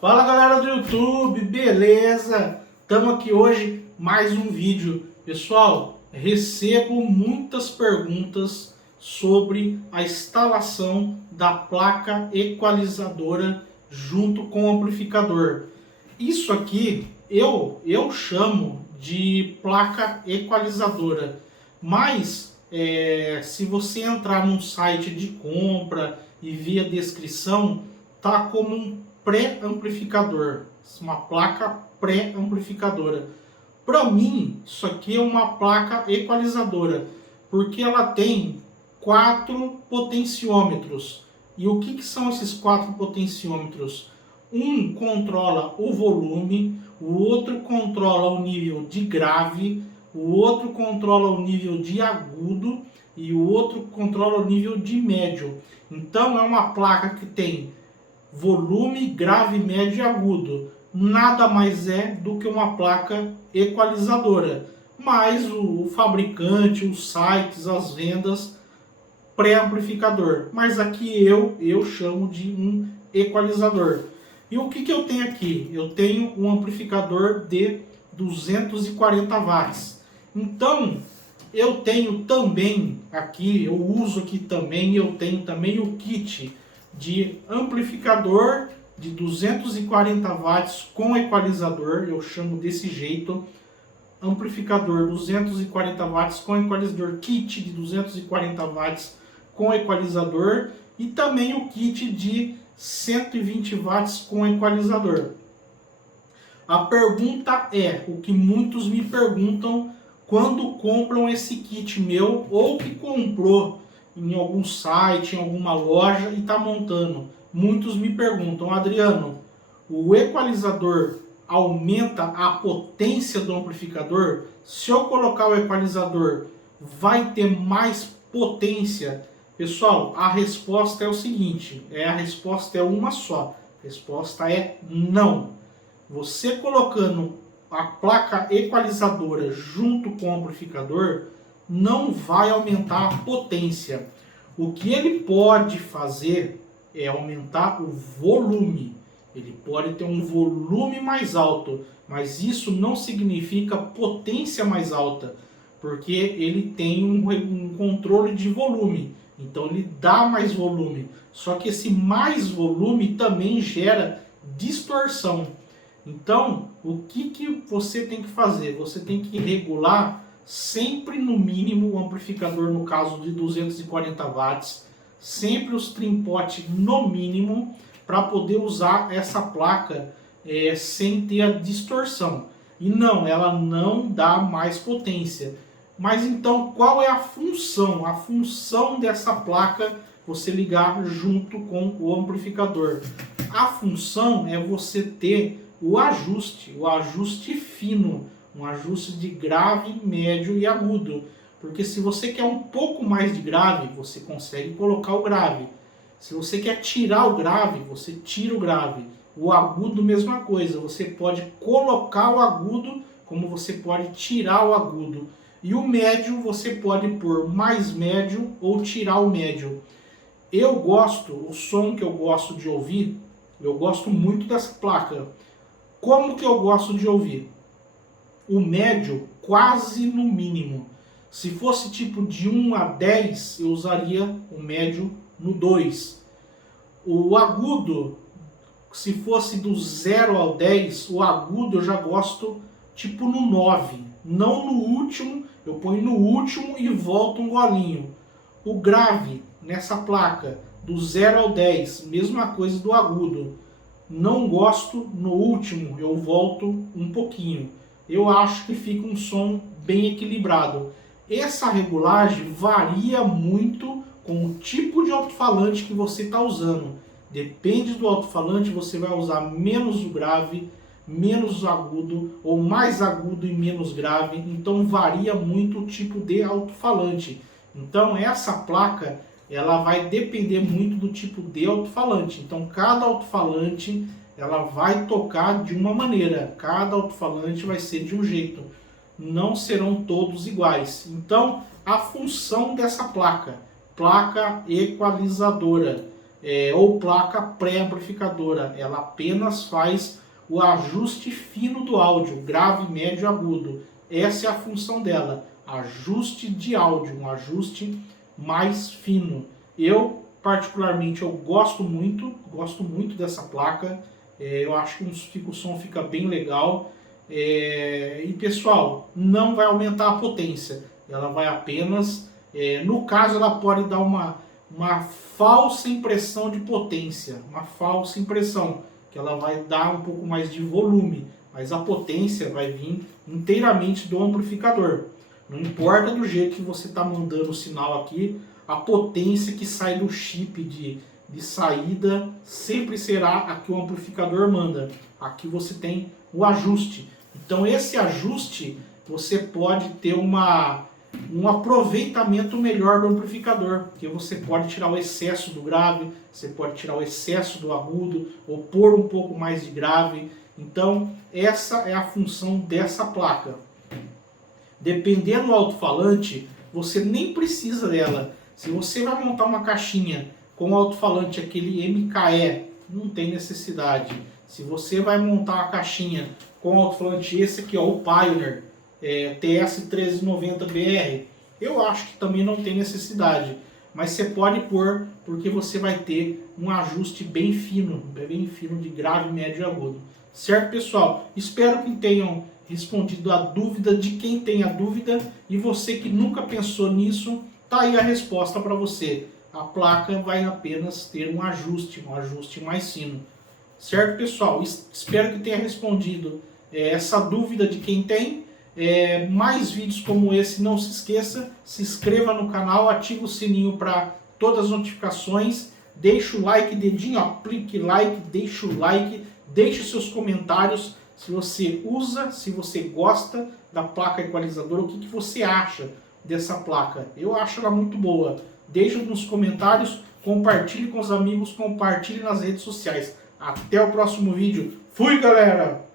Fala galera do YouTube, beleza? Estamos aqui hoje mais um vídeo. Pessoal, recebo muitas perguntas sobre a instalação da placa equalizadora junto com o amplificador. Isso aqui eu chamo de placa equalizadora, mas se você entrar num site de compra e ver a descrição, tá como um pré-amplificador, uma placa pré-amplificadora. Para mim, isso aqui é uma placa equalizadora, porque ela tem 4 potenciômetros. E o que são esses 4 potenciômetros? Um controla o volume, o outro controla o nível de grave, o outro controla o nível de agudo e o outro controla o nível de médio. Então é uma placa que tem volume, grave, médio e agudo. Nada mais é do que uma placa equalizadora. Mas o fabricante, os sites, as vendas, pré-amplificador. Mas aqui eu chamo de um equalizador. E o que eu tenho aqui? Eu tenho um amplificador de 240 watts. Então, eu tenho também aqui, eu uso aqui também, eu tenho também o kit de amplificador de 240 watts com equalizador, eu chamo desse jeito, amplificador 240 watts com equalizador, kit de 240 watts com equalizador e também o kit de 120 watts com equalizador. A pergunta é, o que muitos me perguntam quando compram esse kit meu ou que comprou em algum site, em alguma loja e está montando. Muitos me perguntam, Adriano, o equalizador aumenta a potência do amplificador? Se eu colocar o equalizador, vai ter mais potência? Pessoal, a resposta é o seguinte, a resposta é uma só. A resposta é não. Você colocando a placa equalizadora junto com o amplificador, não vai aumentar a potência. O que ele pode fazer é aumentar o volume. Ele pode ter um volume mais alto, mas isso não significa potência mais alta, porque ele tem um controle de volume. Então ele dá mais volume. Só que esse mais volume também gera distorção. Então, o que você tem que fazer? Você tem que regular sempre no mínimo o amplificador, no caso de 240 watts, sempre os trim pot no mínimo, para poder usar essa placa sem ter a distorção. E não, ela não dá mais potência. Mas então, qual é a função? A função dessa placa, você ligar junto com o amplificador. A função é você ter o ajuste fino, um ajuste de grave, médio e agudo. Porque se você quer um pouco mais de grave, você consegue colocar o grave. Se você quer tirar o grave, você tira o grave. O agudo, mesma coisa. Você pode colocar o agudo, como você pode tirar o agudo. E o médio, você pode pôr mais médio ou tirar o médio. Eu gosto, o som que eu gosto de ouvir, eu gosto muito dessa placa. Como que eu gosto de ouvir? O médio quase no mínimo. Se fosse tipo de 1 a 10, eu usaria o médio no 2. O agudo, se fosse do 0 ao 10, o agudo eu já gosto tipo no 9. Não no último, eu ponho no último e volto um golinho. O grave, nessa placa, do 0 ao 10, mesma coisa do agudo. Não gosto no último, eu volto um pouquinho. Eu acho que fica um som bem equilibrado. Essa regulagem varia muito com o tipo de alto-falante que você está usando. Depende do alto-falante, você vai usar menos o grave, menos agudo, ou mais agudo e menos grave. Então varia muito o tipo de alto-falante. Então essa placa, ela vai depender muito do tipo de alto-falante. Então cada alto-falante ela vai tocar de uma maneira, cada alto-falante vai ser de um jeito, não serão todos iguais. Então a função dessa placa, placa equalizadora, ou placa pré-amplificadora. Ela apenas faz o ajuste fino do áudio, grave, médio e agudo. Essa é a função dela, ajuste de áudio, um ajuste mais fino. Eu, particularmente, eu gosto muito dessa placa. Eu acho que o som fica bem legal. E pessoal, não vai aumentar a potência, ela vai apenas, no caso ela pode dar uma falsa impressão de potência, uma falsa impressão, que ela vai dar um pouco mais de volume, mas a potência vai vir inteiramente do amplificador. Não importa do jeito que você está mandando o sinal aqui, a potência que sai do chip de saída sempre será a que o amplificador manda. Aqui você tem o ajuste. Então esse ajuste você pode ter um aproveitamento melhor do amplificador, porque você pode tirar o excesso do grave, você pode tirar o excesso do agudo, ou pôr um pouco mais de grave. Então essa é a função dessa placa. Dependendo do alto-falante, você nem precisa dela. Se você vai montar uma caixinha com alto-falante aquele MKE, não tem necessidade. Se você vai montar uma caixinha com alto-falante esse aqui, ó, o Pioneer TS1390BR, eu acho que também não tem necessidade. Mas você pode pôr, porque você vai ter um ajuste bem fino de grave, médio e agudo. Certo, pessoal? Espero que tenham respondido a dúvida de quem tem a dúvida. E você que nunca pensou nisso, tá aí a resposta para você. A placa vai apenas ter um ajuste mais fino. Certo, pessoal? Espero que tenha respondido essa dúvida de quem tem. Mais vídeos como esse, não se esqueça, se inscreva no canal, ative o sininho para todas as notificações, deixa o like, dedinho, aplique like, deixa o like, deixe seus comentários, se você usa, se você gosta da placa equalizadora, o que você acha dessa placa. Eu acho ela muito boa. Deixe nos comentários, compartilhe com os amigos, compartilhe nas redes sociais. Até o próximo vídeo. Fui, galera!